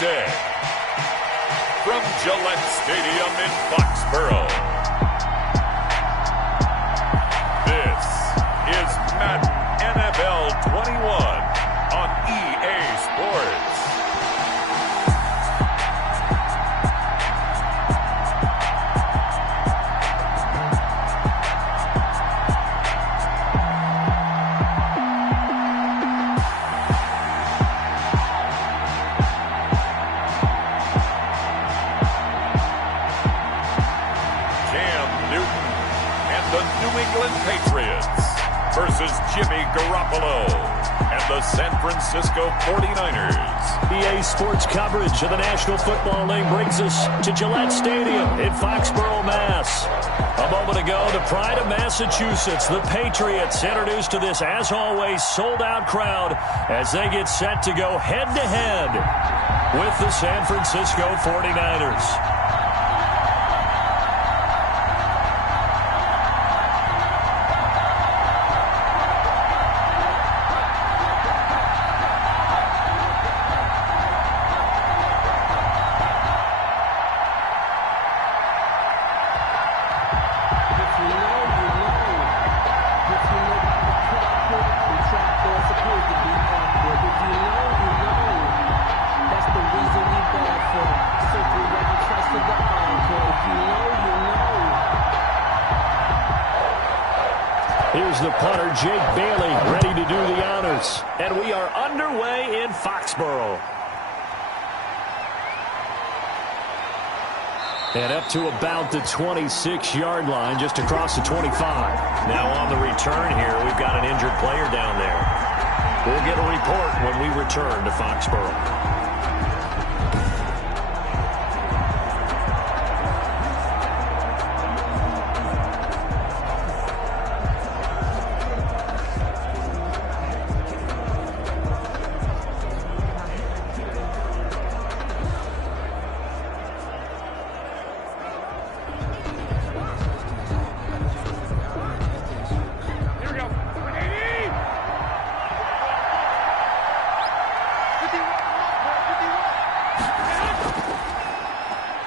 day. From Gillette Stadium in Foxborough, this is Madden NFL 21 on EA Sports. Patriots versus Jimmy Garoppolo and the San Francisco 49ers. EA Sports coverage of the National Football League brings us to Gillette Stadium in Foxborough, Mass. A moment ago, the pride of Massachusetts, the Patriots, introduced to this, as always, sold-out crowd as they get set to go head-to-head with the San Francisco 49ers. Here's the punter, Jake Bailey, ready to do the honors. And we are underway in Foxborough. And up to about the 26-yard line, just across the 25. Now on the return here, we've got an injured player down there. We'll get a report when we return to Foxborough.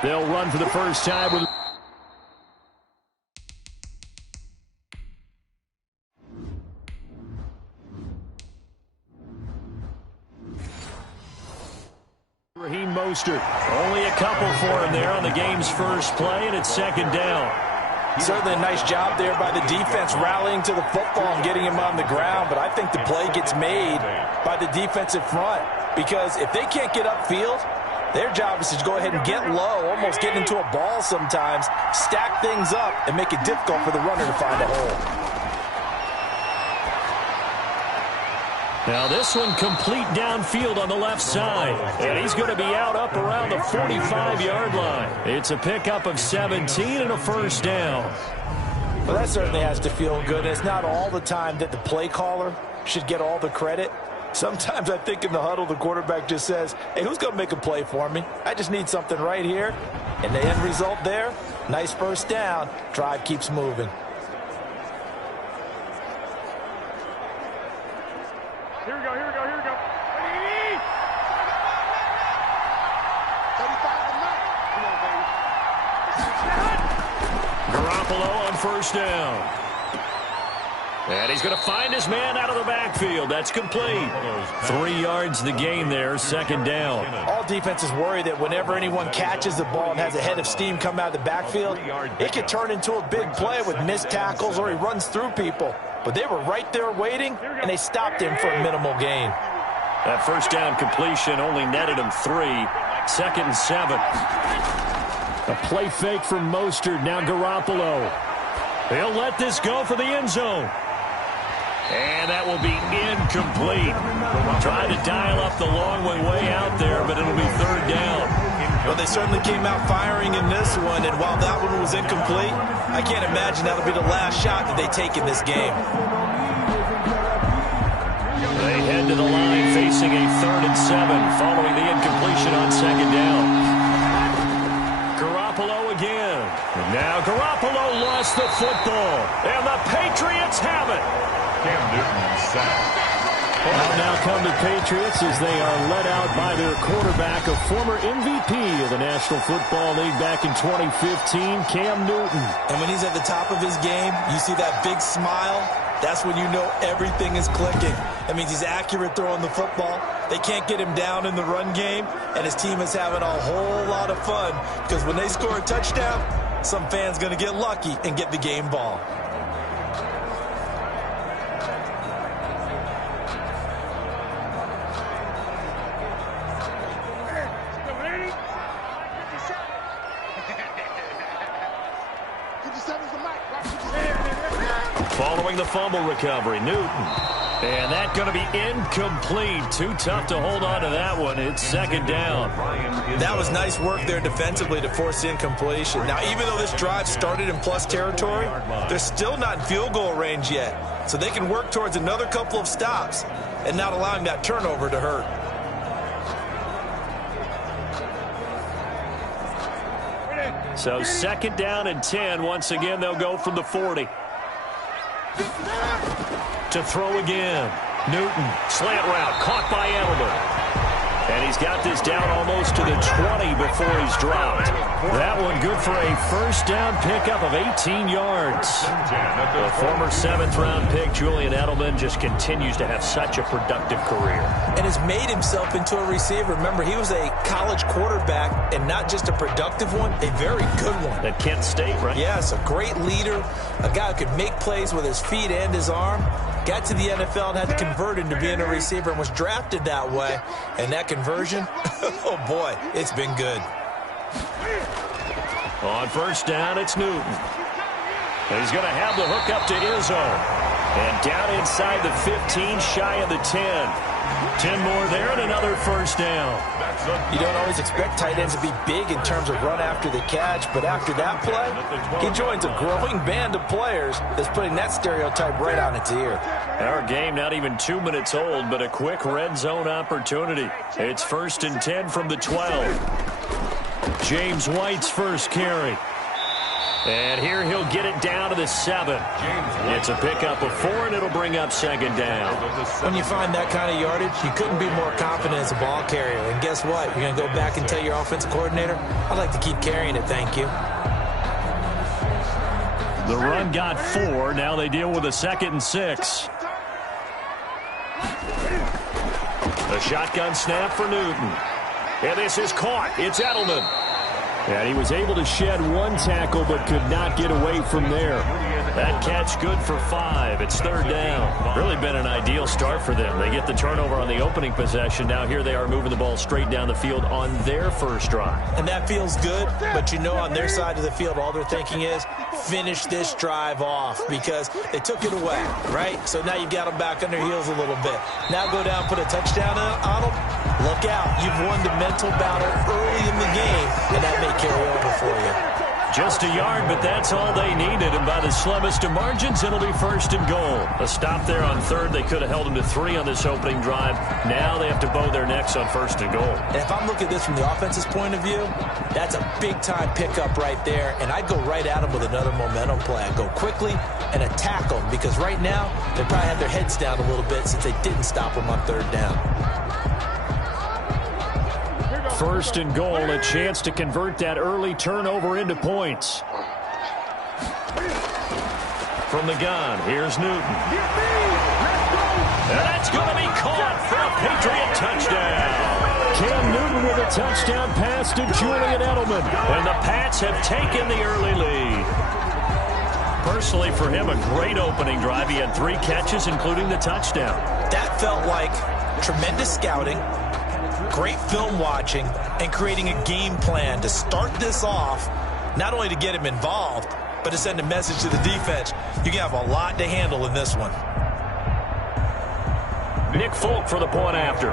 They'll run for the first time with... Raheem Mostert. Only a couple for him there on the game's first play, and it's second down. Certainly a nice job there by the defense rallying to the football and getting him on the ground, but I think the play gets made by the defensive front because if they can't get upfield, their job is to go ahead and get low, almost get into a ball sometimes, stack things up, and make it difficult for the runner to find a hole. Now this one complete downfield on the left side. And he's going to be out up around the 45-yard line. It's a pickup of 17 and a first down. Well, that certainly has to feel good. It's not all the time that the play caller should get all the credit. Sometimes I think in the huddle, the quarterback just says, hey, who's going to make a play for me? I just need something right here. And the end result there, nice first down. Drive keeps moving. Here we go. Garoppolo on first down. And he's going to find his man out of the backfield. That's complete. 3 yards the gain there, second down. All defenses worry that whenever anyone catches the ball and has a head of steam come out of the backfield, it could turn into a big play with missed tackles or he runs through people. But they were right there waiting, and they stopped him for a minimal gain. That first down completion only netted him 3. Second and 7. A play fake from Mostert. Now Garoppolo. He'll let this go for the end zone. And that will be incomplete. Trying to dial up the long way out there, but it'll be third down. Well, they certainly came out firing in this one, and while that one was incomplete, I can't imagine that'll be the last shot that they take in this game. They head to the line facing a 3rd and 7 following the incompletion on second down. Garoppolo again. And now Garoppolo lost the football, and the Patriots have it. Cam Newton sacked. Now come the Patriots as they are led out by their quarterback, a former MVP of the National Football League back in 2015, Cam Newton. And when he's at the top of his game, you see that big smile. That's when you know everything is clicking. That means he's accurate throwing the football. They can't get him down in the run game, and his team is having a whole lot of fun because when they score a touchdown, some fan's going to get lucky and get the game ball. Following the fumble recovery, Newton. And that's going to be incomplete. Too tough to hold on to that one. It's second down. That was nice work there defensively to force incompletion. Now, even though this drive started in plus territory, they're still not in field goal range yet. So they can work towards another couple of stops and not allowing that turnover to hurt. So second down and 10. Once again, they'll go from the 40. To throw again. Newton, slant route, caught by Edelman. And he's got this down almost to the 20 before he's dropped. That one good for a first down pickup of 18 yards. The former 7th-round pick, Julian Edelman, just continues to have such a productive career. And has made himself into a receiver. Remember, he was a college quarterback, and not just a productive one, a very good one. At Kent State, right? Yes, a great leader, a guy who could make plays with his feet and his arm. Got to the NFL and had to convert into being a receiver and was drafted that way. And that conversion, oh boy, it's been good. On first down, it's Newton. And he's going to have the hook up to Izzo. And down inside the 15, shy of the 10. 10 more there and another first down. You don't always expect tight ends to be big in terms of run after the catch, but after that play, he joins a growing band of players that's putting that stereotype right on its ear. Our game not even 2 minutes old, but a quick red zone opportunity. It's first and 10 from the 12. James White's first carry. And here he'll get it down to the 7. It's a pickup of 4, and it'll bring up second down. When you find that kind of yardage, you couldn't be more confident as a ball carrier. And guess what? You're going to go back and tell your offensive coordinator, I'd like to keep carrying it, thank you. The run got 4. Now they deal with a 2nd and 6. A shotgun snap for Newton. And this is caught. It's Edelman. And he was able to shed one tackle but could not get away from there. That catch good for 5. It's third down. Really been an ideal start for them. They get the turnover on the opening possession. Now here they are moving the ball straight down the field on their first drive. And that feels good, but you know on their side of the field all they're thinking is finish this drive off because they took it away, right? So now you've got them back on their heels a little bit. Now go down, put a touchdown on them. Look out. You've won the mental battle early in the game, and that may carry over for you. Just a yard, but that's all they needed. And by the slimmest of margins, it'll be first and goal. A stop there on third. They could have held them to 3 on this opening drive. Now they have to bow their necks on first and goal. And if I'm looking at this from the offense's point of view, that's a big-time pickup right there. And I'd go right at them with another momentum play. I'd go quickly and attack them because right now they probably have their heads down a little bit since they didn't stop them on third down. First and goal, a chance to convert that early turnover into points. From the gun, here's Newton. And that's going to be caught for a Patriot touchdown. Cam Newton with a touchdown pass to Julian Edelman. And the Pats have taken the early lead. Personally, for him, a great opening drive. He had 3 catches, including the touchdown. That felt like tremendous scouting, great film watching, and creating a game plan to start this off, not only to get him involved, but to send a message to the defense. You can have a lot to handle in this one. Nick Folk for the point after.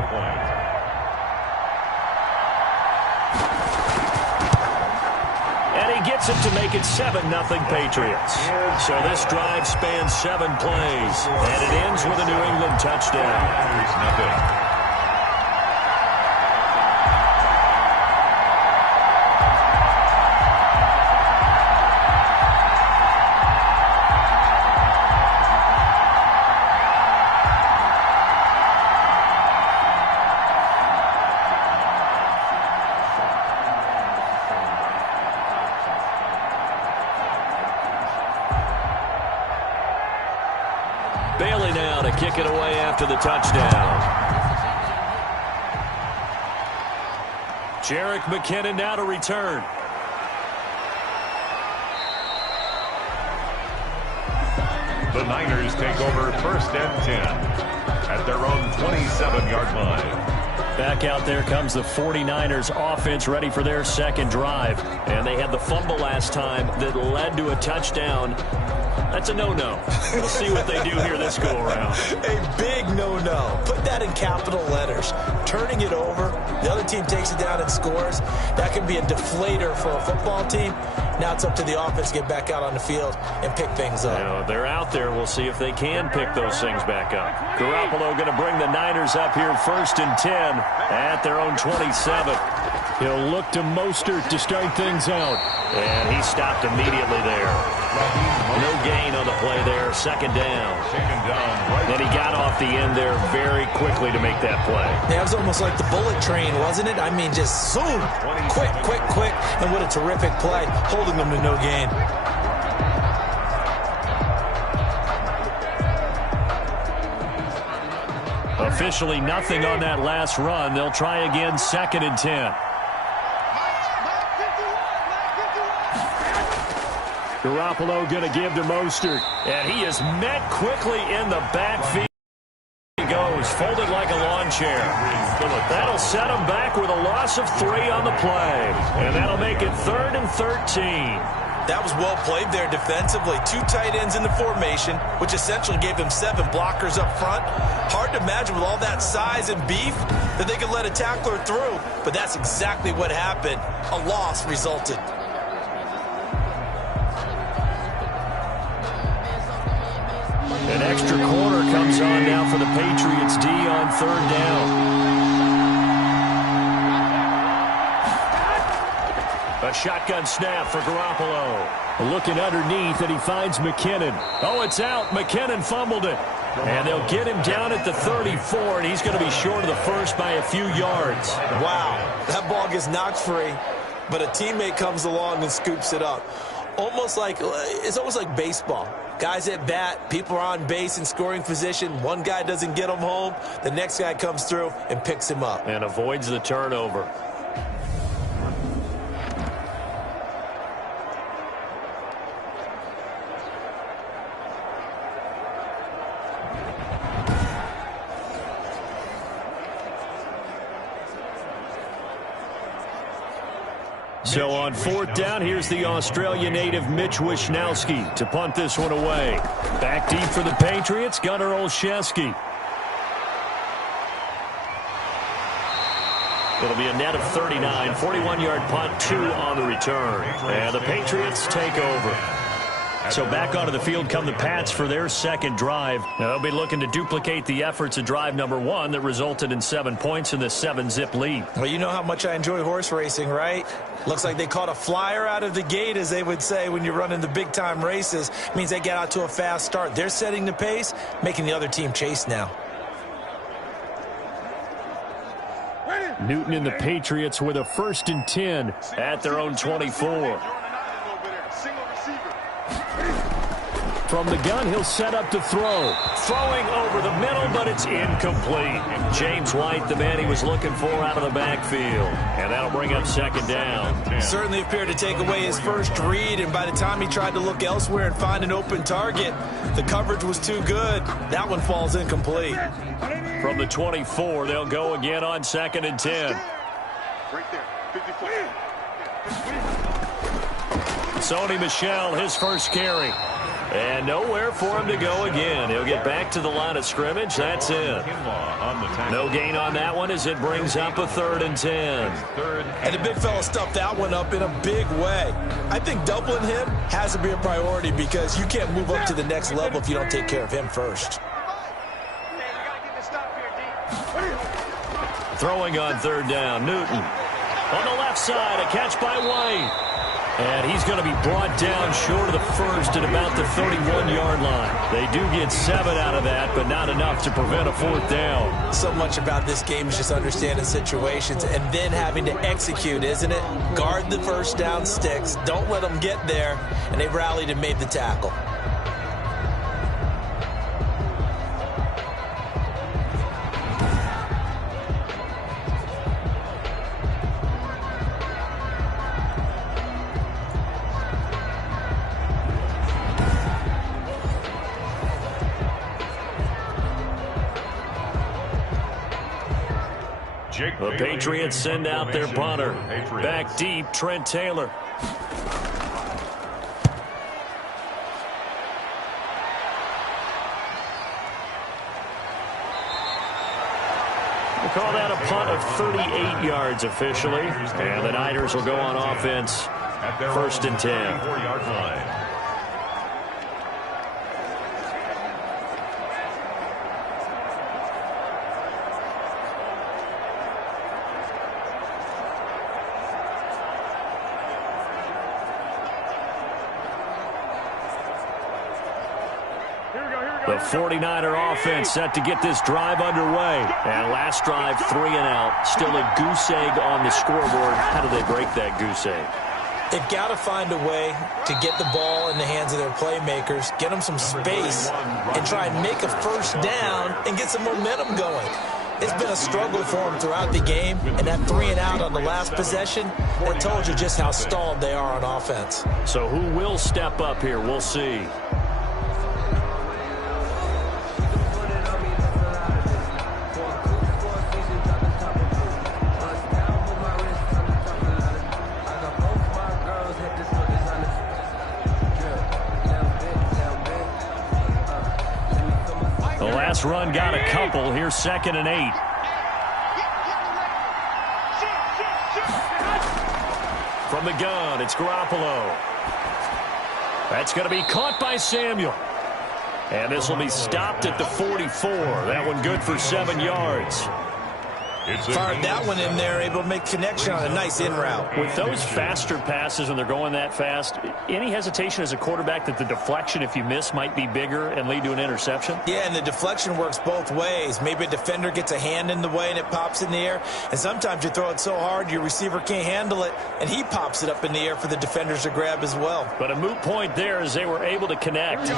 And he gets it to make it 7-0 Patriots. So this drive spans 7 plays, and it ends with a New England touchdown. Bailey now to kick it away after the touchdown. Jerick McKinnon now to return. The Niners take over 1st and 10 at their own 27-yard line. Back out there comes the 49ers offense ready for their second drive. And they had the fumble last time that led to a touchdown. That's a no-no. We'll see what they do here this go-around. A big no-no. Put that in capital letters. Turning it over, the other team takes it down and scores. That can be a deflator for a football team. Now it's up to the offense to get back out on the field and pick things up. You know, they're out there. We'll see if they can pick those things back up. Garoppolo going to bring the Niners up here 1st and 10 at their own 27. He'll look to Mostert to start things out. And he stopped immediately there. No gain on the play there. 2nd down. And he got off the end there very quickly to make that play. Yeah, it was almost like the bullet train, wasn't it? I mean, just zoom. Quick, quick, quick. And what a terrific play, holding them to no gain. Officially nothing on that last run. They'll try again 2nd and 10. Garoppolo going to give to Mostert. And he is met quickly in the backfield. He goes, folded like a lawn chair. That'll set him back with a loss of 3 on the play. And that'll make it 3rd and 13. That was well played there defensively. 2 tight ends in the formation, which essentially gave them 7 blockers up front. Hard to imagine with all that size and beef that they could let a tackler through. But that's exactly what happened. A loss resulted. An extra corner comes on now for the Patriots D on 3rd down. A shotgun snap for Garoppolo. Looking underneath, and he finds McKinnon. Oh, it's out. McKinnon fumbled it. And they'll get him down at the 34, and he's going to be short of the first by a few yards. Wow, that ball gets knocked free, but a teammate comes along and scoops it up. It's almost like baseball. Guys at bat, people are on base in scoring position. One guy doesn't get him home. The next guy comes through and picks him up. And avoids the turnover. So on 4th down, here's the Australian native Mitch Wishnowsky to punt this one away. Back deep for the Patriots, Gunnar Olszewski. It'll be a net of 39, 41-yard punt, 2 on the return. And the Patriots take over. So back onto the field come the Pats for their second drive. Now they'll be looking to duplicate the efforts of drive number 1 that resulted in 7 points in the 7-zip lead. Well, you know how much I enjoy horse racing, right? Looks like they caught a flyer out of the gate, as they would say when you're running the big-time races. Means they get out to a fast start. They're setting the pace, making the other team chase now. Newton and the Patriots with a 1st and 10 at their own 24. From the gun, he'll set up to throw. Throwing over the middle, but it's incomplete. James White, the man he was looking for out of the backfield. And that'll bring up 2nd down. Certainly appeared to take away his first read, and by the time he tried to look elsewhere and find an open target, the coverage was too good. That one falls incomplete. From the 24, they'll go again on 2nd and 10. Right there, 54. Sony Michel, his first carry. And nowhere for him to go again. He'll get back to the line of scrimmage. That's it. No gain on that one as it brings up a 3rd and 10. And the big fella stuffed that one up in a big way. I think doubling him has to be a priority because you can't move up to the next level if you don't take care of him first. Throwing on 3rd down, Newton. On the left side, a catch by White. And he's going to be brought down short of the first at about the 31-yard line. They do get 7 out of that, but not enough to prevent a 4th down. So much about this game is just understanding situations and then having to execute, isn't it? Guard the first down sticks. Don't let them get there. And they rallied and made the tackle. The Patriots send out their punter. Back deep, Trent Taylor. We'll call that a punt of 38 yards officially. And the Niners will go on offense. First and 10. 4-yard line. The 49er offense set to get this drive underway. And last drive, 3 and out. Still a goose egg on the scoreboard. How do they break that goose egg? They've got to find a way to get the ball in the hands of their playmakers, get them some space, and try and make a first down and get some momentum going. It's been a struggle for them throughout the game, and that 3 and out on the last possession, that told you just how stalled they are on offense. So who will step up here? We'll see. Run got a couple. Here's 2nd and 8. From the gun, it's Garoppolo. That's going to be caught by Samuel. And this will be stopped at the 44. That one good for 7 yards. Fired that one in there, able to make connection on a nice in route. With those faster passes when they're going that fast, any hesitation as a quarterback that the deflection, if you miss, might be bigger and lead to an interception? Yeah, and the deflection works both ways. Maybe a defender gets a hand in the way and it pops in the air. And sometimes you throw it so hard your receiver can't handle it, and he pops it up in the air for the defenders to grab as well. But a moot point there as they were able to connect.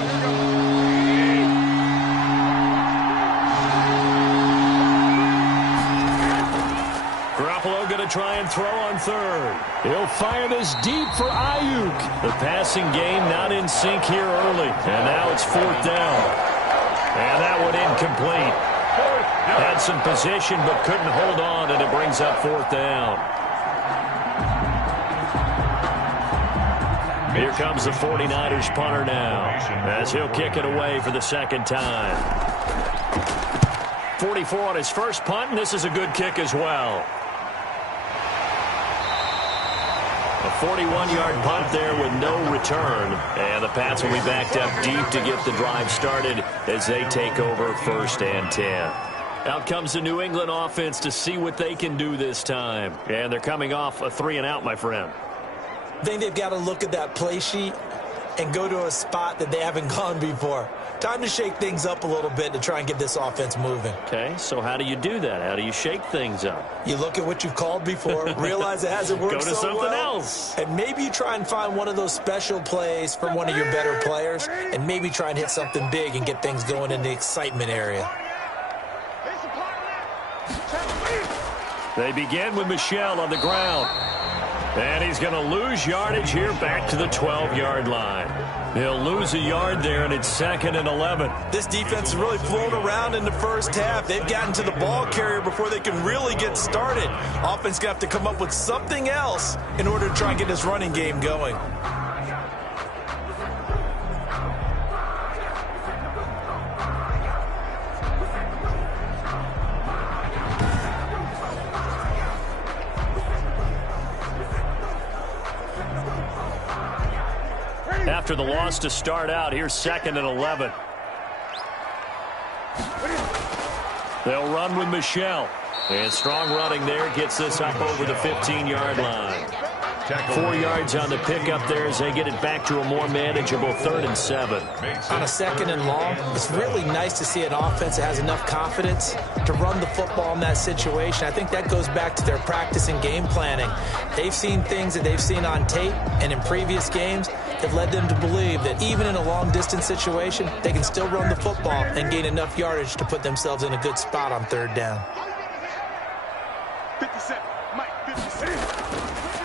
Going to try and throw on 3rd. He'll fire this deep for Ayuk. The passing game not in sync here early. And now it's 4th down. And that one incomplete. Had some position but couldn't hold on, and it brings up 4th down. Here comes the 49ers punter now, as he'll kick it away for the 2nd time. 44 on his first punt, and this is a good kick as well. A 41-yard punt there with no return. And the Pats will be backed up deep to get the drive started as they take over 1st and 10. Out comes the New England offense to see what they can do this time. And they're coming off a 3 and out, my friend. I think they've got to look at that play sheet and go to a spot that they haven't gone before. Time to shake things up a little bit to try and get this offense moving. Okay, so how do you do that? How do you shake things up? You look at what you've called before, realize it hasn't worked so well. Go to something else. And maybe you try and find one of those special plays from one of your better players, and maybe try and hit something big and get things going in the excitement area. They begin with Michel on the ground. And he's going to lose yardage here back to the 12-yard line. He'll lose a yard there, and it's 2nd and 11. This defense is really flown around in the first half. They've gotten to the ball carrier before they can really get started. Offense going to have to come up with something else in order to try and get this running game going. After the loss to start out, here's 2nd and 11. They'll run with Michel. And strong running there gets this up over the 15-yard line. 4 yards on the pickup there as they get it back to a more manageable 3rd and 7. On a 2nd and long, it's really nice to see an offense that has enough confidence to run the football in that situation. I think that goes back to their practice and game planning. They've seen things that they've seen on tape and in previous games that led them to believe that even in a long-distance situation, they can still run the football and gain enough yardage to put themselves in a good spot on 3rd down. 57, Mike, 57.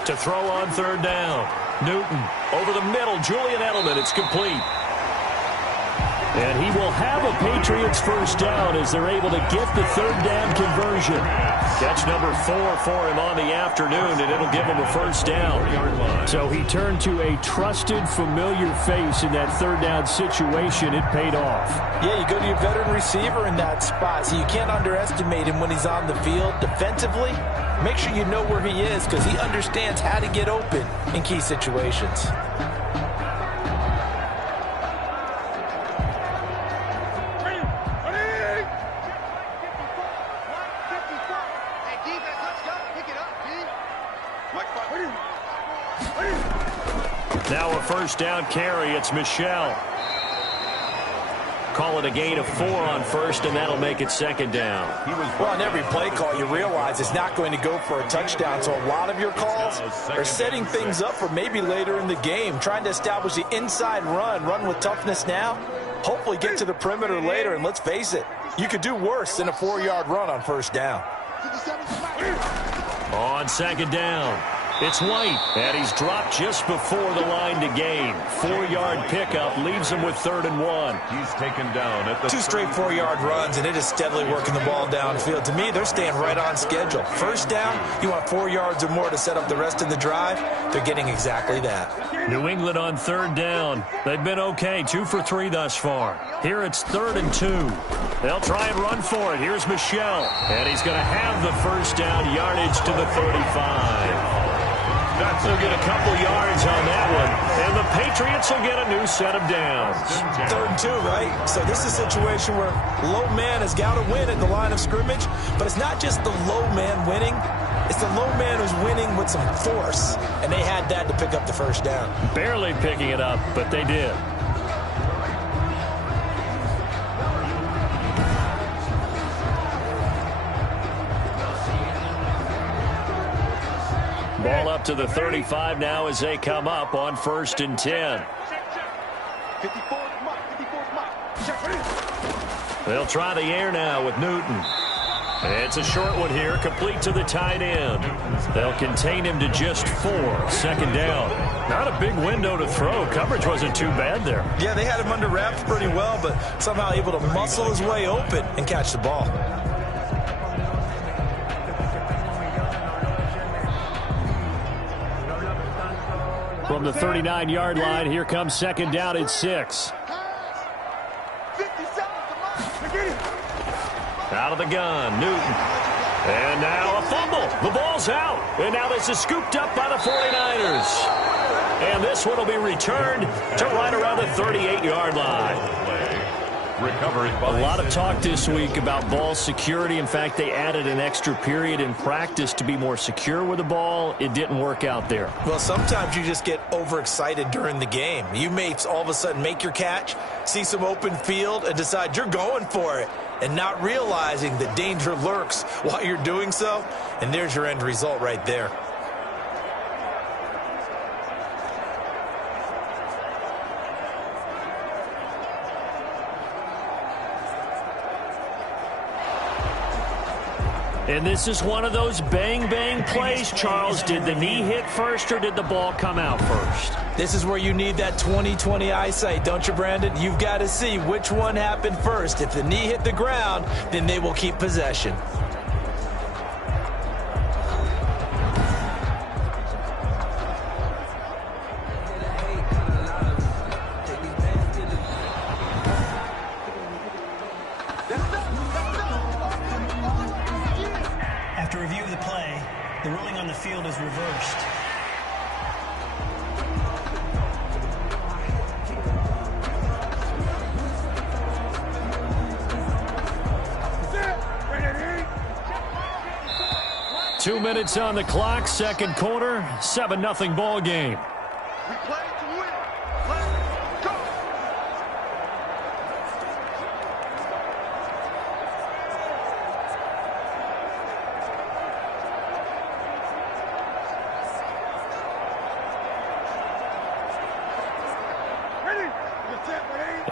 To throw on 3rd down. Newton over the middle. Julian Edelman. It's complete. And he will have a Patriots first down as they're able to get the third down conversion. Catch number 4 for him on the afternoon, and it'll give him a first down. So he turned to a trusted, familiar face in that third down situation. It paid off. Yeah, you go to your veteran receiver in that spot, so you can't underestimate him when he's on the field. Defensively, make sure you know where he is because he understands how to get open in key situations. Now a first down carry. It's Michel. Call it a gain of 4 on first, and that'll make it second down. Well, on every play call, you realize it's not going to go for a touchdown, so a lot of your calls are setting things up for maybe later in the game, trying to establish the inside run with toughness now, hopefully get to the perimeter later, and let's face it, you could do worse than a 4-yard run on first down. On second down, it's White, and he's dropped just before the line to gain. 4-yard pickup leaves him with 3rd and 1. He's taken down at the 2 straight 4-yard runs, and it is steadily working the ball downfield. To me, they're staying right on schedule. First down, you want 4 yards or more to set up the rest of the drive. They're getting exactly that. New England on 3rd down. They've been okay, 2 for 3 thus far. Here it's 3rd and 2. They'll try and run for it. Here's Michel, and he's going to have the first down yardage to the 35. They'll get a couple yards on that one, and the Patriots will get a new set of downs. 3rd and 2, right? So this is a situation where low man has got to win at the line of scrimmage, but it's not just the low man winning. It's the low man who's winning with some force, and they had that to pick up the first down. Barely picking it up, but they did. Ball up to the 35 now as they come up on 1st and 10. They'll try the air now with Newton. It's a short one here, complete to the tight end. They'll contain him to just 4. 2nd down. Not a big window to throw. Coverage wasn't too bad there. Yeah, they had him under wraps pretty well, but somehow able to muscle his way open and catch the ball. From the 39-yard line, here comes 2nd down at 6. Out of the gun, Newton. And now a fumble. The ball's out. And now this is scooped up by the 49ers. And this one will be returned to right around the 38-yard line. A lot of talk this week about ball security. In fact, they added an extra period in practice to be more secure with the ball. It didn't work out there. Well, sometimes you just get overexcited during the game. You may all of a sudden make your catch, see some open field, and decide you're going for it, and not realizing the danger lurks while you're doing so. And there's your end result right there. And this is one of those bang-bang plays, Charles. Did the knee hit first or did the ball come out first? This is where you need that 20/20 eyesight, don't you, Brandon? You've got to see which one happened first. If the knee hit the ground, then they will keep possession. After review of the play, the ruling on the field is reversed. Two minutes on the clock, 2nd quarter, 7-0 ball game. We play to win. Let's go.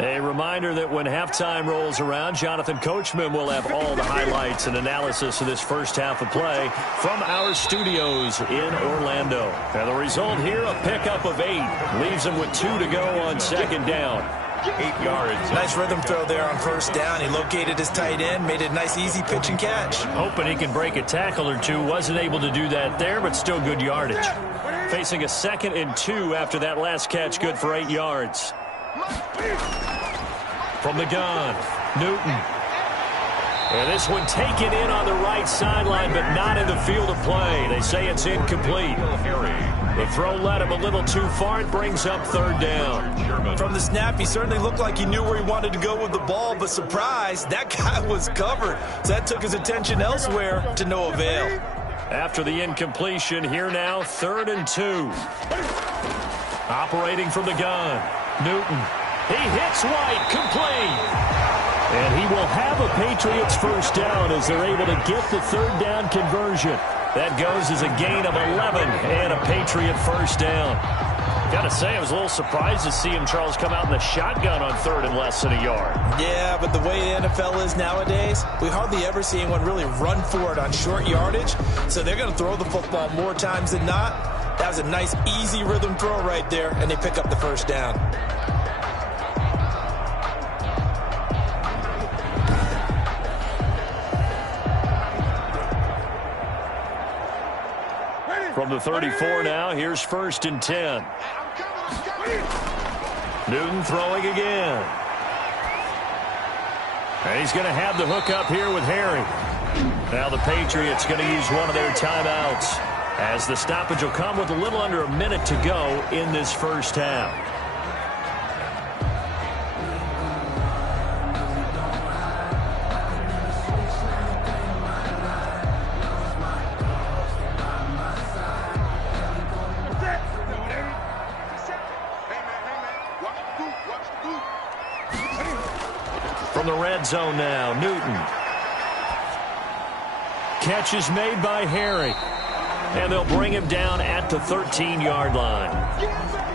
A reminder that when halftime rolls around, Jonathan Coachman will have all the highlights and analysis of this first half of play from our studios in Orlando. And the result here, a pickup of 8. Leaves them with 2 to go on 2nd down. 8 yards. Nice rhythm throw there on first down. He located his tight end, made it a nice, easy pitch and catch. Hoping he can break a tackle or two. Wasn't able to do that there, but still good yardage. Facing a 2nd and 2 after that last catch, good for 8 yards. From the gun, Newton. And this one taken in on the right sideline, but not in the field of play. They say it's incomplete. The throw led him a little too far. It brings up 3rd down. From the snap, he certainly looked like he knew where he wanted to go with the ball, but surprise, that guy was covered. So that took his attention elsewhere to no avail. After the incompletion, here now, 3rd and 2. Operating from the gun, Newton. He hits White, complete. And he will have a Patriots first down as they're able to get the 3rd down conversion. That goes as a gain of 11 and a Patriot first down. Got to say, I was a little surprised to see him, Charles, come out in the shotgun on 3rd and less than a yard. Yeah, but the way the NFL is nowadays, we hardly ever see anyone really run for it on short yardage. So they're going to throw the football more times than not. That was a nice, easy rhythm throw right there, and they pick up the first down. From the 34 now, here's 1st and 10. Newton throwing again. And he's going to have the hook up here with Harry. Now the Patriots going to use one of their timeouts, as the stoppage will come with a little under a minute to go in this first half. From the red zone now, Newton. Catch is made by Harry. And they'll bring him down at the 13-yard line.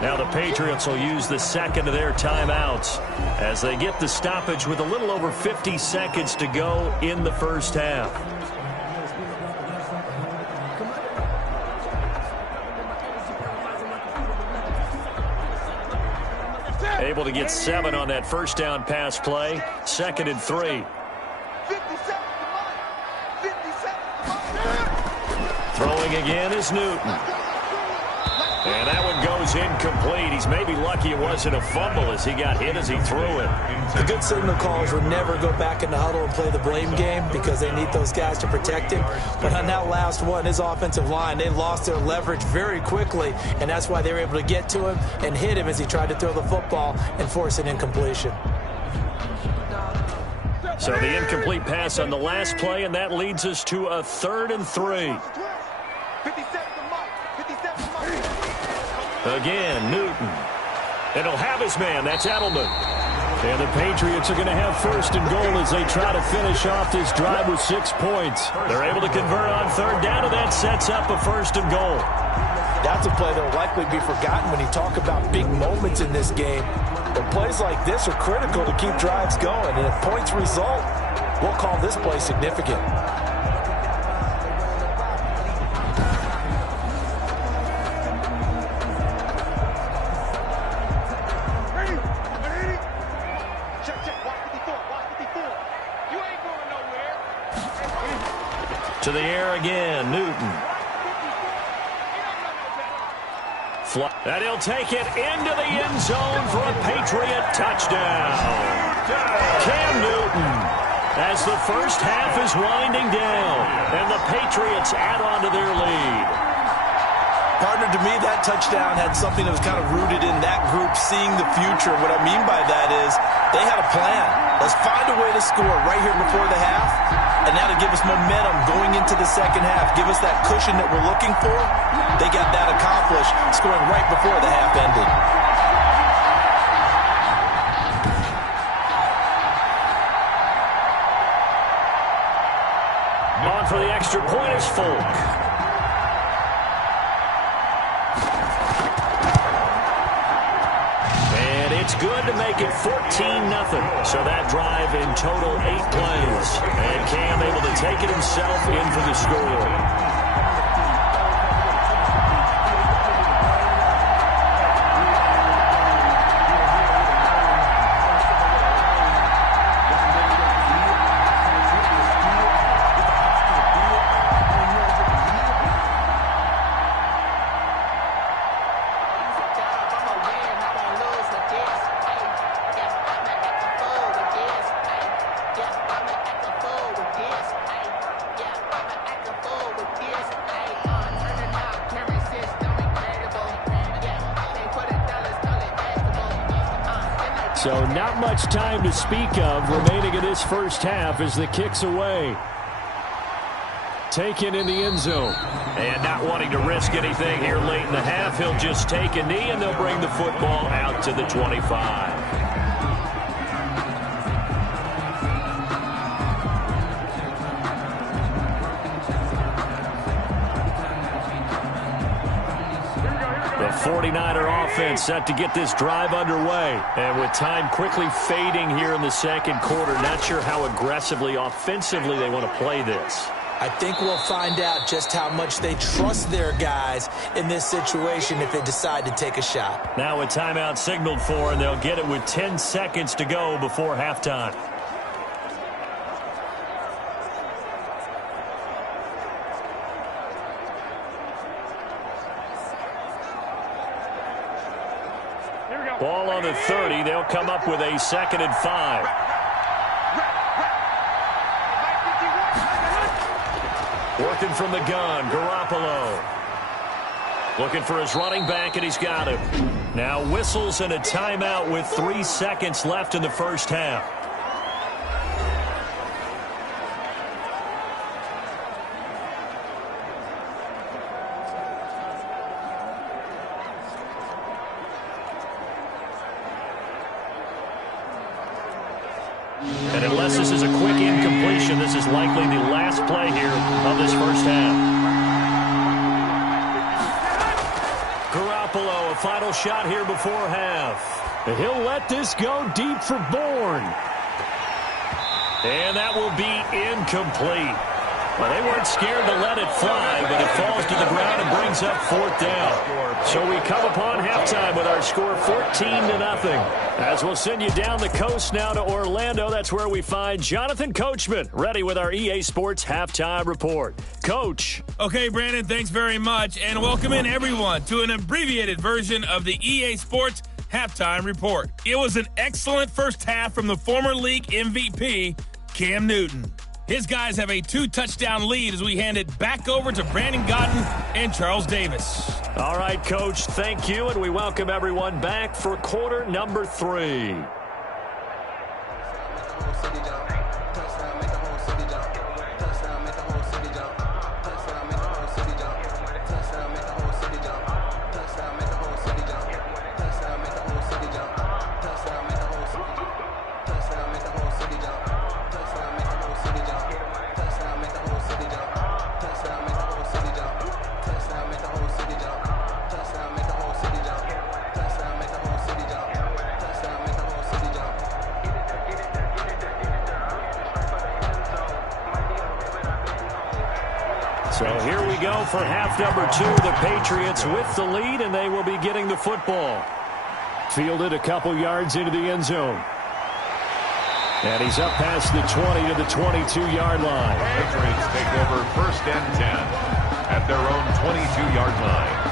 Now the Patriots will use the 2nd of their timeouts as they get the stoppage with a little over 50 seconds to go in the first half. Able to get 7 on that first down pass play. 2nd and 3. Throwing again is Newton. And that one goes incomplete. He's maybe lucky it wasn't a fumble as he got hit as he threw it. The good signal callers would never go back in the huddle and play the blame game because they need those guys to protect him. But on that last one, his offensive line, they lost their leverage very quickly, and that's why they were able to get to him and hit him as he tried to throw the football and force an incompletion. So the incomplete pass on the last play, and that leads us to a 3rd and 3. Again, Newton. And he'll have his man. That's Edelman. And the Patriots are going to have 1st and goal as they try to finish off this drive with 6 points. They're able to convert on 3rd down, and that sets up a 1st and goal. That's a play that will likely be forgotten when you talk about big moments in this game. But plays like this are critical to keep drives going. And if points result, we'll call this play significant. To the air again, Newton. And he'll take it into the end zone for a Patriot touchdown. Cam Newton, as the first half is winding down, and the Patriots add on to their lead. Partner, to me, that touchdown had something that was kind of rooted in that group seeing the future. What I mean by that is they had a plan. Let's find a way to score right here before the half, and that'll give us momentum going into the second half. Give us that cushion that we're looking for. They got that accomplished, scoring right before the half ended. On for the extra point is Folk. It's good to make it 14-0. So that drive in total 8 plays. And Cam able to take it himself in for the score. So not much time to speak of remaining in this first half as the kick's away. Taken in the end zone. And not wanting to risk anything here late in the half, he'll just take a knee and they'll bring the football out to the 25. The 49er offense set to get this drive underway. And with time quickly fading here in the second quarter, not sure how aggressively, offensively they want to play this. I think we'll find out just how much they trust their guys in this situation if they decide to take a shot. Now a timeout signaled for, and they'll get it with 10 seconds to go before halftime. Ball on the 30. They'll come up with a 2nd and 5. Working from the gun, Garoppolo. Looking for his running back, and he's got him. Now whistles and a timeout with 3 seconds left in the first half. And unless this is a quick incompletion, this is likely the last play here of this first half. Garoppolo, a final shot here before half. He'll let this go deep for Bourne. And that will be incomplete. Well, they weren't scared to let it fly, but it falls to the ground and brings up 4th down. So we come upon halftime with our score 14-0. As we'll send you down the coast now to Orlando, that's where we find Jonathan Coachman, ready with our EA Sports Halftime Report. Coach. Okay, Brandon, thanks very much, and welcome in everyone to an abbreviated version of the EA Sports Halftime Report. It was an excellent first half from the former league MVP, Cam Newton. His guys have a 2-touchdown lead as we hand it back over to Brandon Gaudin and Charles Davis. All right, Coach, thank you, and we welcome everyone back for quarter number 3. So here we go for half number 2. The Patriots with the lead, and they will be getting the football. Fielded a couple yards into the end zone. And he's up past the 20 to the 22-yard line. Patriots take over 1st and 10 at their own 22-yard line.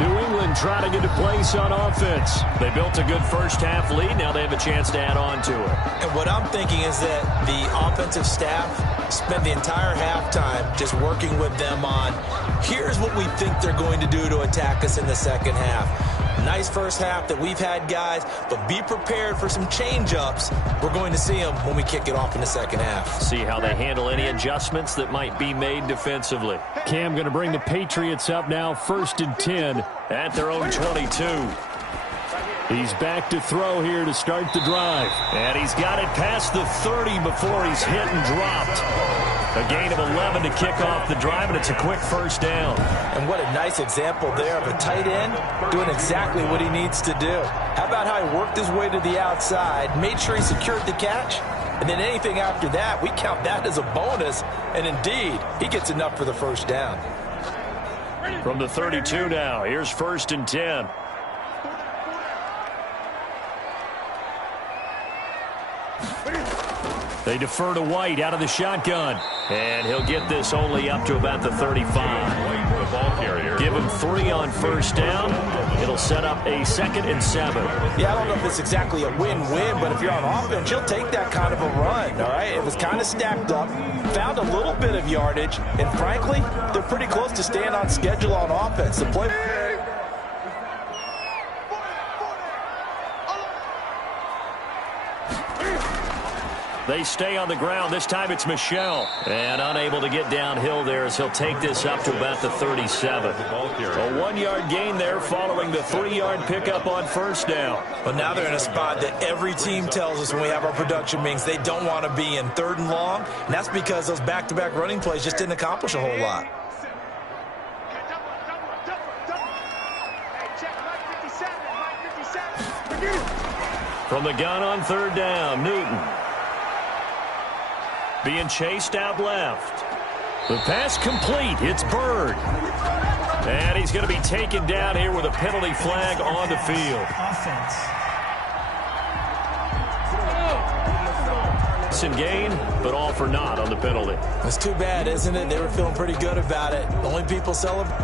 New England trotting into place on offense. They built a good first half lead. Now they have a chance to add on to it. And what I'm thinking is that the offensive staff spent the entire halftime just working with them on, here's what we think they're going to do to attack us in the second half. Nice first half that we've had, guys, but be prepared for some change-ups. We're going to see them when we kick it off in the second half. See how they handle any adjustments that might be made defensively. Cam going to bring the Patriots up now, 1st and 10 at their own 22. He's back to throw here to start the drive. And he's got it past the 30 before he's hit and dropped. A gain of 11 to kick off the drive, and it's a quick first down. And what a nice example there of a tight end doing exactly what he needs to do. How about how he worked his way to the outside, made sure he secured the catch, and then anything after that, we count that as a bonus. And indeed, he gets enough for the first down. From the 32 now, here's 1st and 10. They defer to White out of the shotgun. And he'll get this only up to about the 35. The ball carrier. Give him 3 on first down. It'll set up a 2nd and 7. Yeah, I don't know if it's exactly a win-win, but if you're on offense, you'll take that kind of a run, all right? It was kind of stacked up, found a little bit of yardage, and frankly, they're pretty close to staying on schedule on offense. The play... They stay on the ground. This time it's Michel. And unable to get downhill there as he'll take this up to about the 37. A 1-yard gain there following the 3-yard pickup on first down. But now they're in a spot that every team tells us when we have our production meetings they don't want to be in, 3rd and long. And that's because those back-to-back running plays just didn't accomplish a whole lot. From the gun on 3rd down, Newton. Being chased out left. The pass complete. It's Bird. And he's going to be taken down here with a penalty flag on the field. Offense. Decent gain, but all for naught on the penalty. It's too bad, isn't it? They were feeling pretty good about it. The only people celebrating.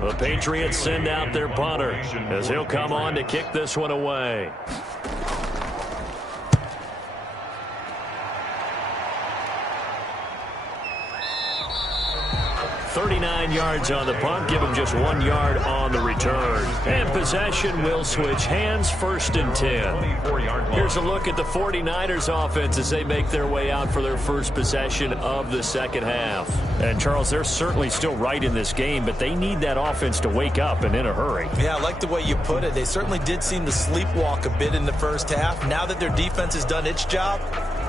The Patriots send out their punter as he'll come on to kick this one away. 39 yards on the punt. Give him just 1 yard on the return. And possession will switch hands, 1st and 10. Here's a look at the 49ers offense as they make their way out for their first possession of the second half. And, Charles, they're certainly still right in this game, but they need that offense to wake up and in a hurry. Yeah, I like the way you put it. They certainly did seem to sleepwalk a bit in the first half. Now that their defense has done its job,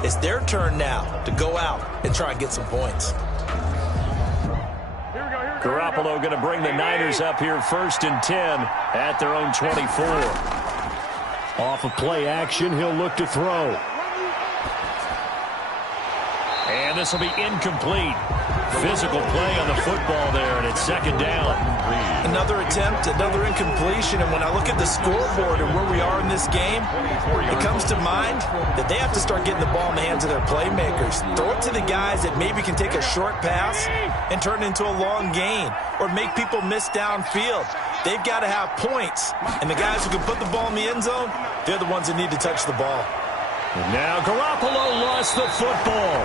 it's their turn now to go out and try and get some points. Garoppolo going to bring the Niners up here 1st and 10 at their own 24. Off of play action, he'll look to throw. And this will be incomplete. Physical play on the football there, and it's 2nd down. Another attempt, another incompletion, and when I look at the scoreboard and where we are in this game, it comes to mind that they have to start getting the ball in the hands of their playmakers. Throw it to the guys that maybe can take a short pass and turn it into a long gain or make people miss downfield. They've got to have points, and the guys who can put the ball in the end zone, they're the ones that need to touch the ball. And now Garoppolo lost the football.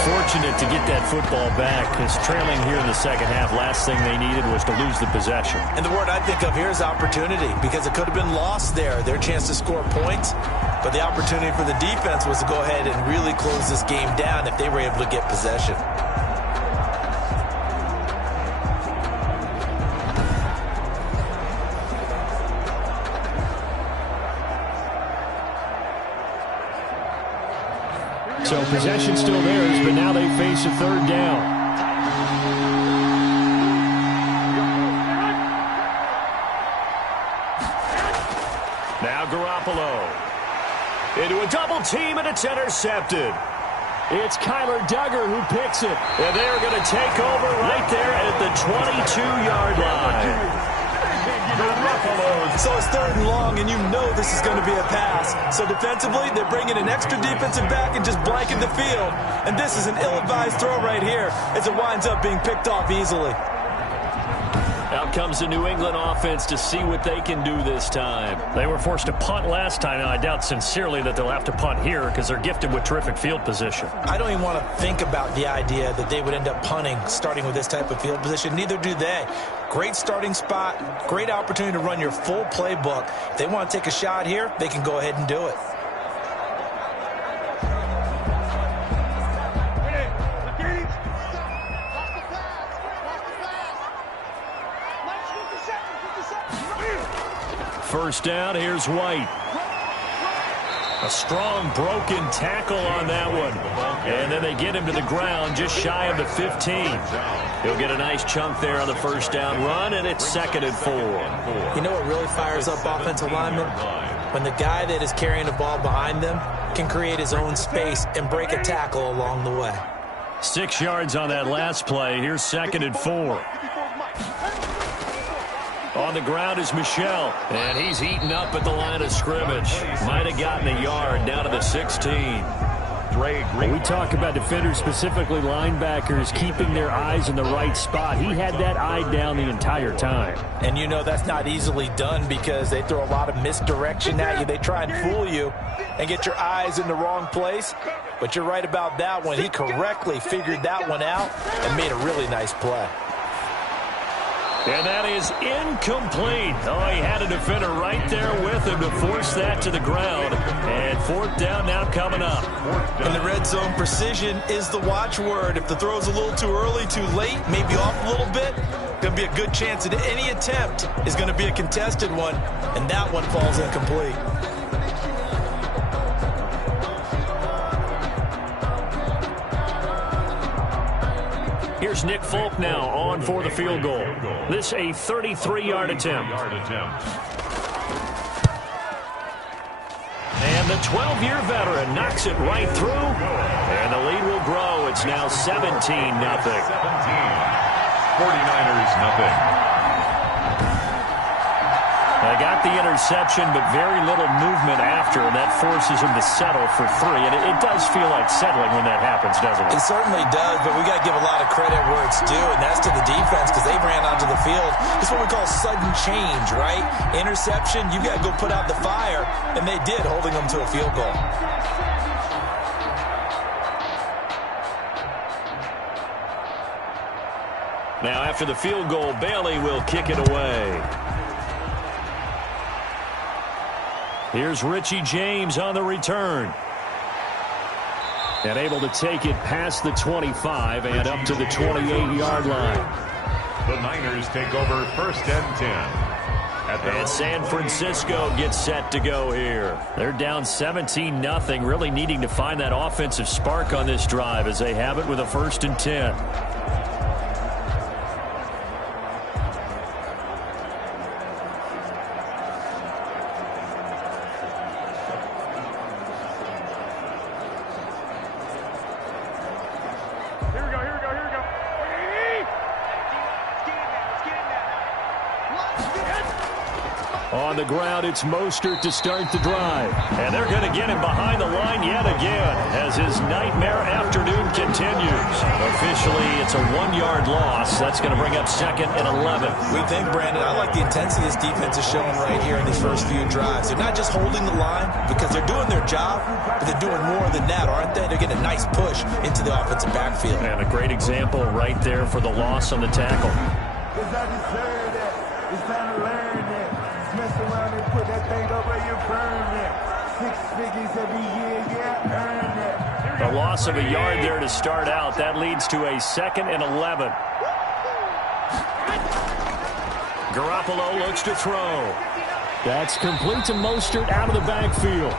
Fortunate to get that football back, because trailing here in the second half, last thing they needed was to lose the possession. And the word I think of here is opportunity, because it could have been lost there, their chance to score points. But the opportunity for the defense was to go ahead and really close this game down if they were able to get possession. So possession still theirs, but now they face a 3rd down. Now Garoppolo into a double team, and it's intercepted. It's Kyler Duggar who picks it, and they're going to take over right there at the 22-yard line. So it's 3rd and long, and you know this is going to be a pass. So defensively, they're bringing an extra defensive back and just blanking the field. And this is an ill-advised throw right here as it winds up being picked off easily. Out comes the New England offense to see what they can do this time. They were forced to punt last time, and I doubt sincerely that they'll have to punt here because they're gifted with terrific field position. I don't even want to think about the idea that they would end up punting starting with this type of field position. Neither do they. Great starting spot, great opportunity to run your full playbook. If they want to take a shot here, they can go ahead and do it. First down, here's White. A strong broken tackle on that one. And then they get him to the ground just shy of the 15. He'll get a nice chunk there on the first down run, and it's 2nd and 4. You know what really fires up offensive linemen? When the guy that is carrying the ball behind them can create his own space and break a tackle along the way. 6 yards on that last play. Here's 2nd and 4. On the ground is Michel, and he's eaten up at the line of scrimmage. Might have gotten a yard down to the 16. When we talk about defenders, specifically linebackers, keeping their eyes in the right spot, he had that eye down the entire time. And you know that's not easily done because they throw a lot of misdirection at you. They try and fool you and get your eyes in the wrong place. But you're right about that one. He correctly figured that one out and made a really nice play. And that is incomplete. Oh, he had a defender right there with him to force that to the ground. And fourth down now coming up. In the red zone, precision is the watchword. If the throw's a little too early, too late, maybe off a little bit, going to be a good chance that any attempt is going to be a contested one, and that one falls incomplete. Here's Nick Folk now on for the field goal. This a 33-yard attempt. And the 12-year veteran knocks it right through, and the lead will grow. It's now 17-0. 49ers nothing. They got the interception, but very little movement after, and that forces him to settle for 3. And it does feel like settling when that happens, doesn't it? It certainly does, but we got to give a lot of credit where it's due, and that's to the defense because they ran onto the field. It's what we call sudden change, right? Interception, you got to go put out the fire, and they did, holding them to a field goal. Now, after the field goal, Bailey will kick it away. Here's Richie James on the return. And able to take it past the 25 and up to the 28-yard line. The Niners take over first and 10. And San Francisco gets set to go here. They're down 17-0, really needing to find that offensive spark on this drive as they have it with a first and 10. On the ground, it's Mostert to start the drive. And they're going to get him behind the line yet again as his nightmare afternoon continues. Officially, it's a 1-yard loss. That's going to bring up second and 11. We think, Brandon, I like the intensity this defense is showing right here in these first few drives. They're not just holding the line because they're doing their job, but they're doing more than that, aren't they? They're getting a nice push into the offensive backfield. And a great example right there for the loss on the tackle. It's time to learn that. It's time to learn that. Mess around and put that thing up where you burn that. 6 figures every year, yeah, earn that. A loss of a yard there to start out. That leads to a second and 11. Garoppolo looks to throw. That's complete to Mostert out of the backfield.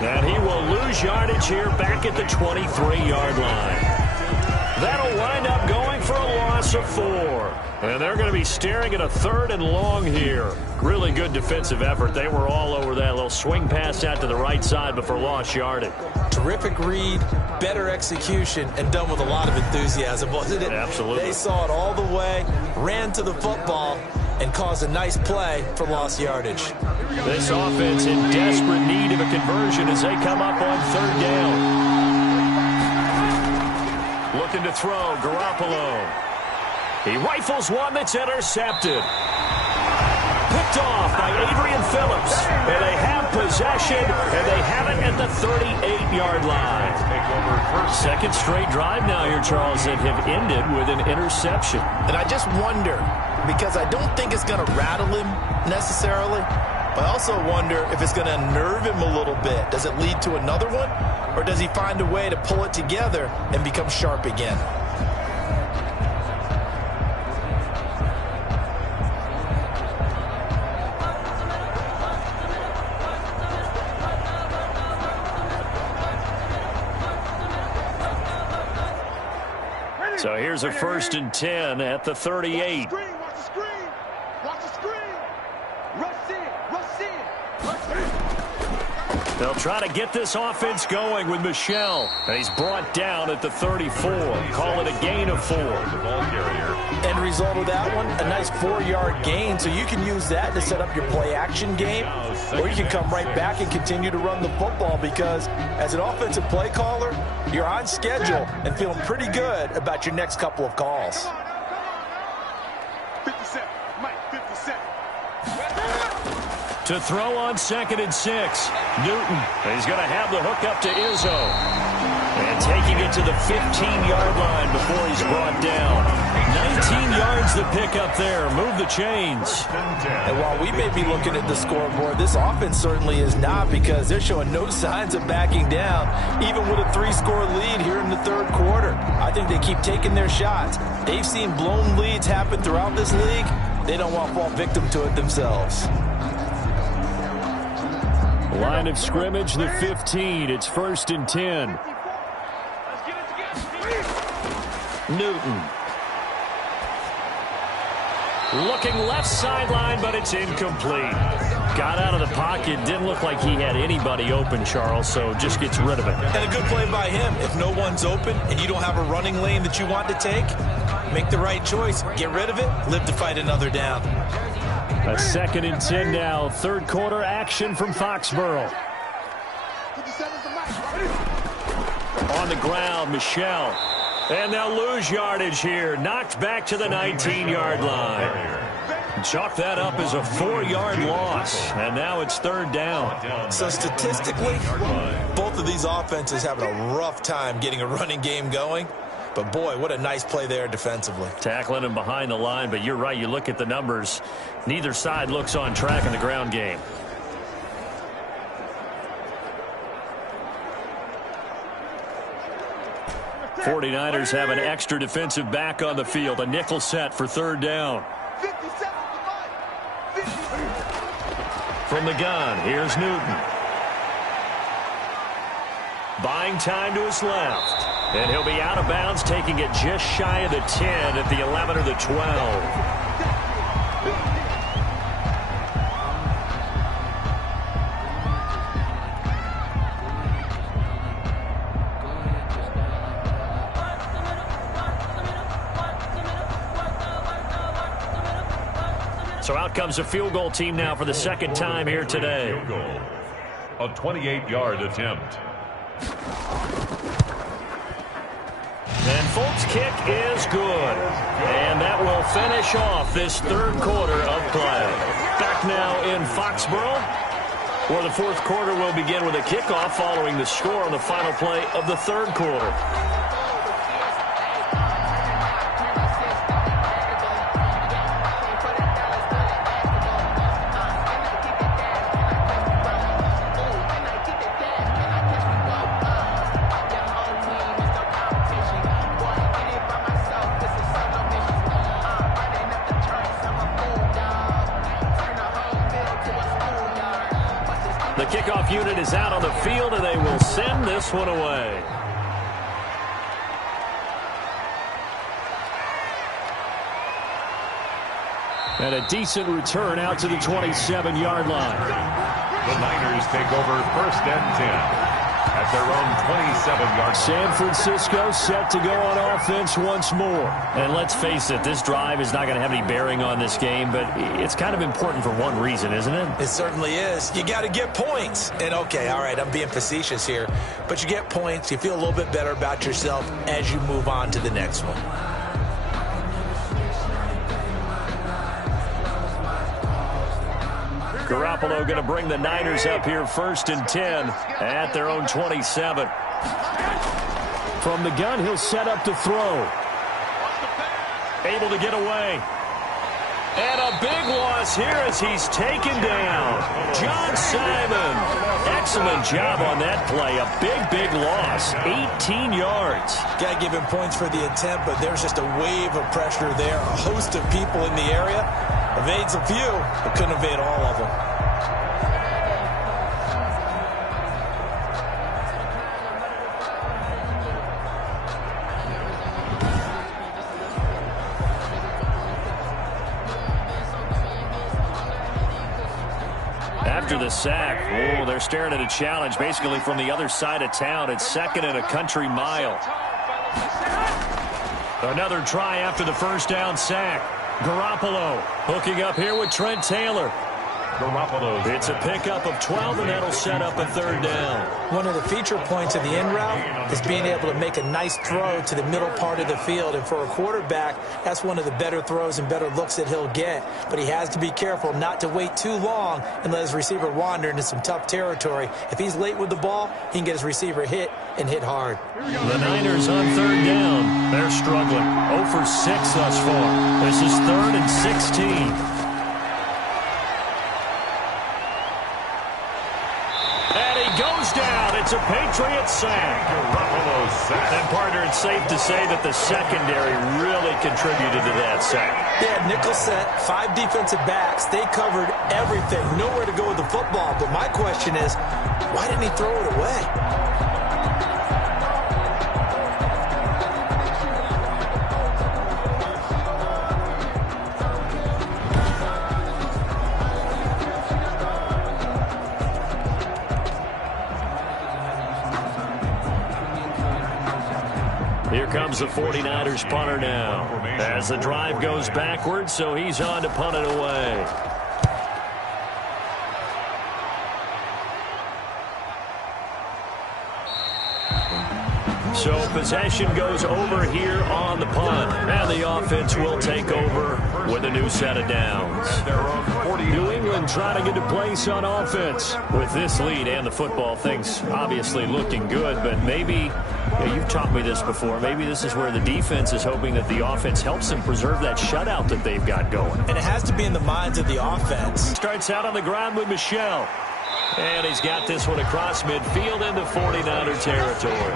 And he will lose yardage here back at the 23-yard line. That'll wind up going for a loss of 4. And they're going to be staring at a 3rd and long here. Really good defensive effort. They were all over that little swing pass out to the right side before lost yardage. Terrific read, better execution, and done with a lot of enthusiasm, wasn't it? Absolutely. They saw it all the way, ran to the football, and caused a nice play for lost yardage. This offense in desperate need of a conversion as they come up on 3rd down. Looking to throw, Garoppolo. He rifles one that's intercepted. Picked off by Adrian Phillips. And they have possession, and they have it at the 38-yard line. Second straight drive now here, Charles, that have ended with an interception. And I just wonder, because I don't think it's going to rattle him necessarily, but I also wonder if it's going to unnerve him a little bit. Does it lead to another one? Or does he find a way to pull it together and become sharp again? So here's a 1st and 10 at the 38. Watch the screen. Watch the screen. Rush in. Rush in. Rush in. They'll try to get this offense going with Michel. And he's brought down at the 34. Call it a gain of 4. The ball carrier. End result of that one, a nice 4-yard gain. So you can use that to set up your play-action game. Or you can come right back and continue to run the football because as an offensive play caller, you're on schedule and feeling pretty good about your next couple of calls. 57. Mike, 57. To throw on 2nd and 6. Newton. He's going to have the hook up to Izzo. And taking it to the 15-yard line before he's brought down. 19 yards to pick up there. Move the chains. And while we may be looking at the scoreboard, this offense certainly is not, because they're showing no signs of backing down, even with a 3-score lead here in the third quarter. I think they keep taking their shots. They've seen blown leads happen throughout this league. They don't want to fall victim to it themselves. Line of scrimmage, the 15. It's 1st and 10. Newton. Looking left sideline, but it's incomplete. Got out of the pocket. Didn't look like he had anybody open, Charles, so just gets rid of it. And a good play by him. If no one's open and you don't have a running lane that you want to take, make the right choice. Get rid of it. Live to fight another down. A 2nd and 10 now. Third quarter action from Foxborough. On the ground, Michelle. And they'll lose yardage here. Knocked back to the 19-yard line. Chalk that up as a 4-yard loss. And now it's 3rd down. So statistically, both of these offenses having a rough time getting a running game going. But, boy, what a nice play there defensively. Tackling him behind the line, but you're right. You look at the numbers. Neither side looks on track in the ground game. '49ers have an extra defensive back on the field. A nickel set for 3rd down. From the gun, here's Newton. Buying time to his left. And he'll be out of bounds, taking it just shy of the 10 at the 11 or the 12. So out comes a field goal team now for the 2nd time here today. Field goal. A 28-yard attempt. And Folk's kick is good. And that will finish off this 3rd quarter of play. Back now in Foxborough, where the 4th quarter will begin with a kickoff following the score on the final play of the 3rd quarter. The kickoff unit is out on the field, and they will send this one away. And a decent return out to the 27-yard line. The Niners take over 1st and 10 at their own 27-yard line. San Francisco set to go on offense once more. And let's face it, this drive is not going to have any bearing on this game, but it's kind of important for one reason, isn't it? It certainly is. You got to get points. And, okay, all right, I'm being facetious here, but you get points, you feel a little bit better about yourself as you move on to the next one. Garoppolo going to bring the Niners up here 1st and 10 at their own 27. From the gun, he'll set up to throw. Able to get away. And a big loss here as he's taken down. John Simon. Excellent job on that play. A big loss. 18 yards. Got to give him points for the attempt, but there's just a wave of pressure there. A host of people in the area. Evades a few, but couldn't evade all of them. After the sack, they're staring at a challenge basically from the other side of town. It's 2nd and a country mile. Another try after the 1st down sack. Garoppolo hooking up here with Trent Taylor. It's a pickup of 12, and that'll set up a third down. One of the feature points of the in route is being able to make a nice throw to the middle part of the field. And for a quarterback, that's one of the better throws and better looks that he'll get. But he has to be careful not to wait too long and let his receiver wander into some tough territory. If he's late with the ball, he can get his receiver hit and hit hard. The Niners on third down. They're struggling. 0 for 6 thus far. This is 3rd and 16. Goes down. It's a Patriots sack. And, partner, it's safe to say that the secondary really contributed to that sack. Yeah, nickel set, 5 defensive backs. They covered everything. Nowhere to go with the football. But my question is, why didn't he throw it away? Here comes the 49ers punter now. As the drive goes backwards, so he's on to punt it away. So possession goes over here on the punt. And the offense will take over with a new set of downs. New England trying to get a place on offense. With this lead and the football, things obviously looking good, but maybe, you've taught me this before, maybe this is where the defense is hoping that the offense helps them preserve that shutout that they've got going. And it has to be in the minds of the offense. Starts out on the ground with Michel. And he's got this one across midfield into 49er territory.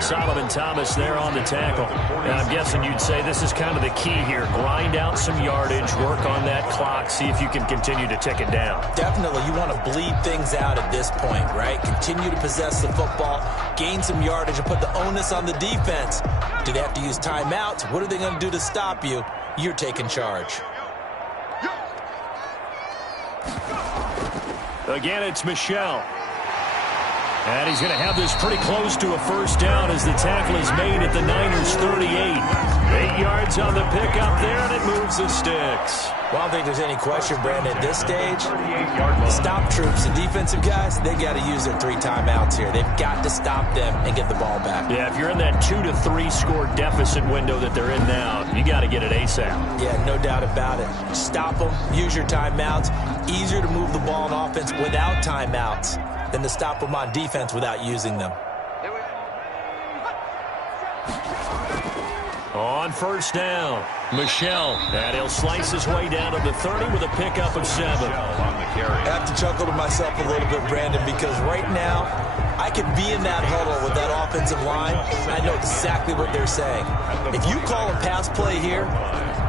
Solomon Thomas there on the tackle. And I'm guessing you'd say this is kind of the key here. Grind out some yardage, work on that clock, see if you can continue to tick it down. Definitely. You want to bleed things out at this point, right? Continue to possess the football, gain some yardage, and put the onus on the defense. Do they have to use timeouts? What are they going to do to stop you? You're taking charge. Again, it's Michel. And he's going to have this pretty close to a first down as the tackle is made at the Niners' 38. 8 yards on the pickup there, and it moves the sticks. Well, I don't think there's any question, Brandon, at this stage, the stop troops, the defensive guys, they got to use their 3 timeouts here. They've got to stop them and get the ball back. Yeah, if you're in that 2 to 3 score deficit window that they're in now, you got to get it ASAP. Yeah, no doubt about it. Stop them, use your timeouts. Easier to move the ball on offense without timeouts than to stop them on defense without using them. On first down, Michel, and he'll slice his way down to the 30 with a pickup of 7. I have to chuckle to myself a little bit, Brandon, because right now I could be in that huddle with that offensive line, and I know exactly what they're saying. If you call a pass play here,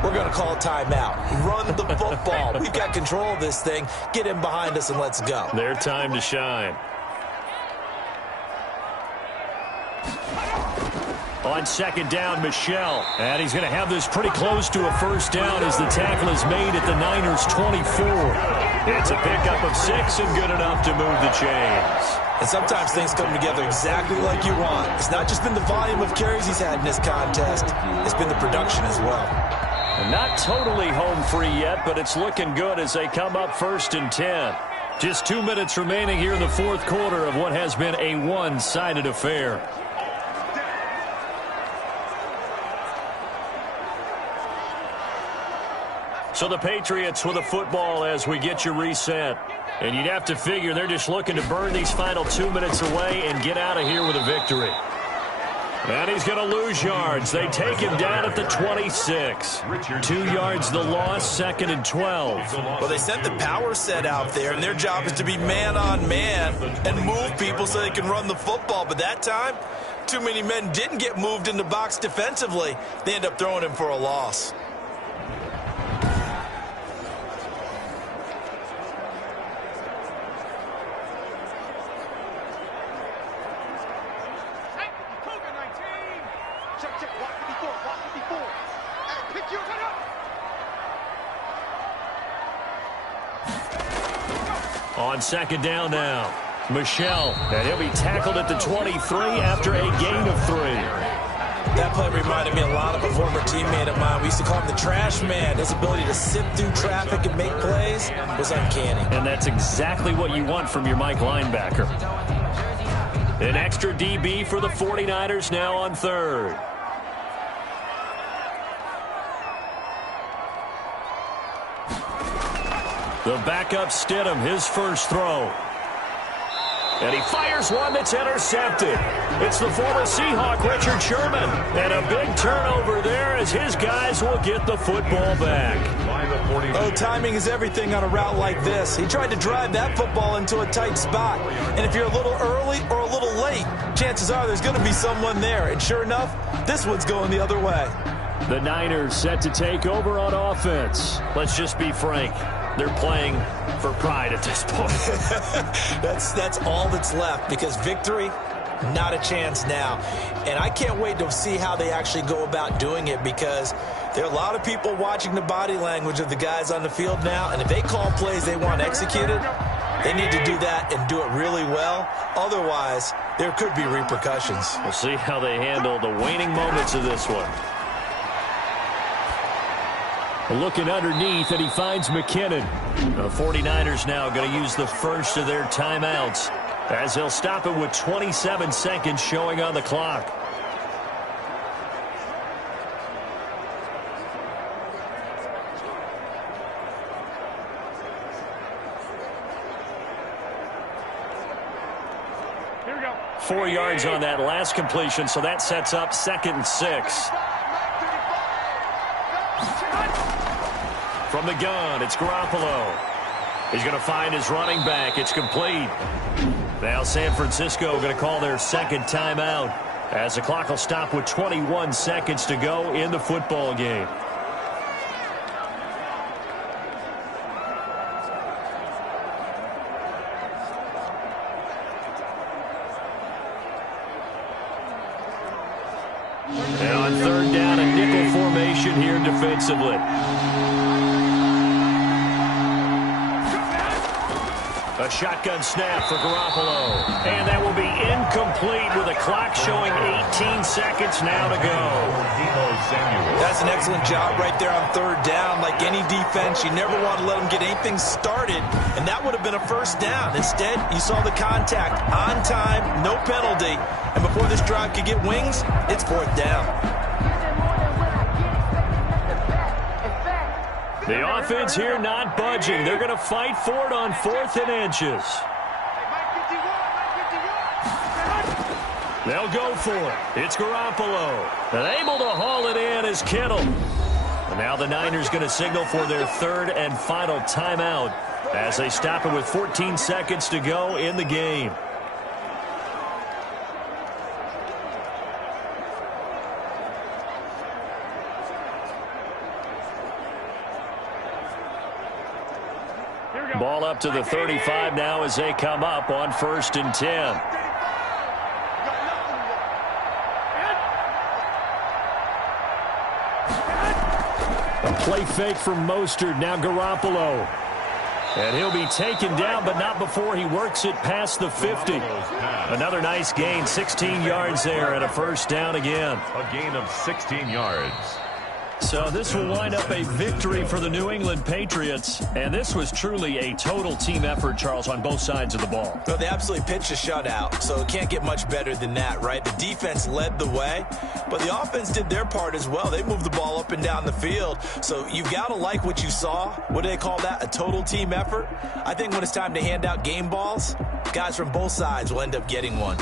we're going to call a timeout. Run the football. We've got control of this thing. Get in behind us and let's go. Their time to shine. On second down, Michel. And he's going to have this pretty close to a first down as the tackle is made at the Niners' 24. It's a pickup of 6 and good enough to move the chains. And sometimes things come together exactly like you want. It's not just been the volume of carries he's had in this contest. It's been the production as well. And not totally home free yet, but it's looking good as they come up 1st and 10. Just 2 minutes remaining here in the 4th quarter of what has been a one-sided affair. So the Patriots with a football as we get you reset. And you'd have to figure they're just looking to burn these final 2 minutes away and get out of here with a victory. And he's going to lose yards. They take him down at the 26. 2 yards the loss, 2nd and 12. Well, they sent the power set out there, and their job is to be man-on-man and move people so they can run the football. But that time, too many men didn't get moved in the box defensively. They end up throwing him for a loss. On second down now, Michel, and he'll be tackled at the 23 after a gain of 3. That play reminded me a lot of a former teammate of mine. We used to call him the trash man. His ability to sift through traffic and make plays was uncanny. And that's exactly what you want from your Mike linebacker. An extra DB for the 49ers now on third. The backup Stidham, his first throw. And he fires one that's intercepted. It's the former Seahawk, Richard Sherman. And a big turnover there as his guys will get the football back. Oh, timing is everything on a route like this. He tried to drive that football into a tight spot. And if you're a little early or a little late, chances are there's going to be someone there. And sure enough, this one's going the other way. The Niners set to take over on offense. Let's just be frank. They're playing for pride at this point. That's all that's left, because victory, not a chance now. And I can't wait to see how they actually go about doing it, because there are a lot of people watching the body language of the guys on the field now, and if they call plays they want executed, they need to do that and do it really well. Otherwise, there could be repercussions. We'll see how they handle the waning moments of this one. Looking underneath, and he finds McKinnon. The 49ers now going to use the first of their timeouts, as they'll stop it with 27 seconds showing on the clock. Here we go. 4 yards on that last completion, so that sets up 2nd and 6. From the gun, it's Garoppolo. He's going to find his running back. It's complete. Now San Francisco going to call their second timeout, as the clock will stop with 21 seconds to go in the football game. And on third down, a nickel formation here defensively. A shotgun snap for Garoppolo. And that will be incomplete with the clock showing 18 seconds now to go. That's an excellent job right there on third down. Like any defense, you never want to let them get anything started, and that would have been a first down. Instead, you saw the contact on time, no penalty, and before this drive could get wings, it's fourth down. The offense here not budging. They're going to fight for it on 4th and inches. They'll go for it. It's Garoppolo. And able to haul it in is Kittle. And now the Niners going to signal for their third and final timeout, as they stop it with 14 seconds to go in the game. Ball up to the 35 now as they come up on 1st and 10. A play fake from Mostert. Now Garoppolo. And he'll be taken down, but not before he works it past the 50. Another nice gain, 16 yards there, and a first down again. A gain of 16 yards. So this will wind up a victory for the New England Patriots. And this was truly a total team effort, Charles, on both sides of the ball. Well, they absolutely pitched a shutout, so it can't get much better than that, right? The defense led the way, but the offense did their part as well. They moved the ball up and down the field. So you've got to like what you saw. What do they call that? A total team effort? I think when it's time to hand out game balls, guys from both sides will end up getting one.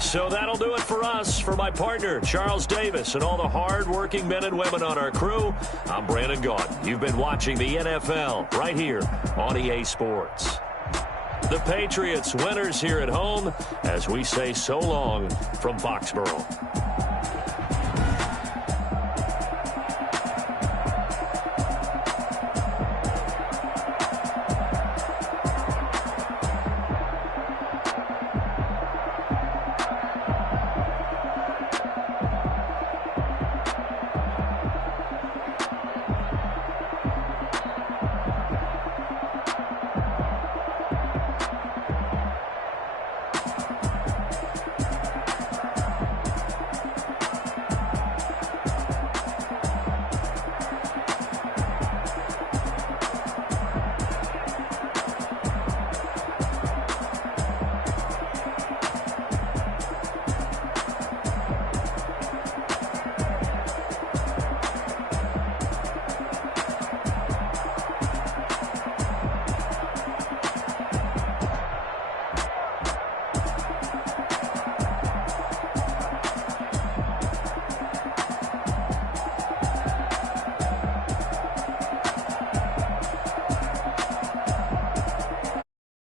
So that'll do it for us. For my partner, Charles Davis, and all the hard-working men and women on our crew, I'm Brandon Gaudin. You've been watching the NFL right here on EA Sports. The Patriots winners here at home, as we say so long from Foxborough.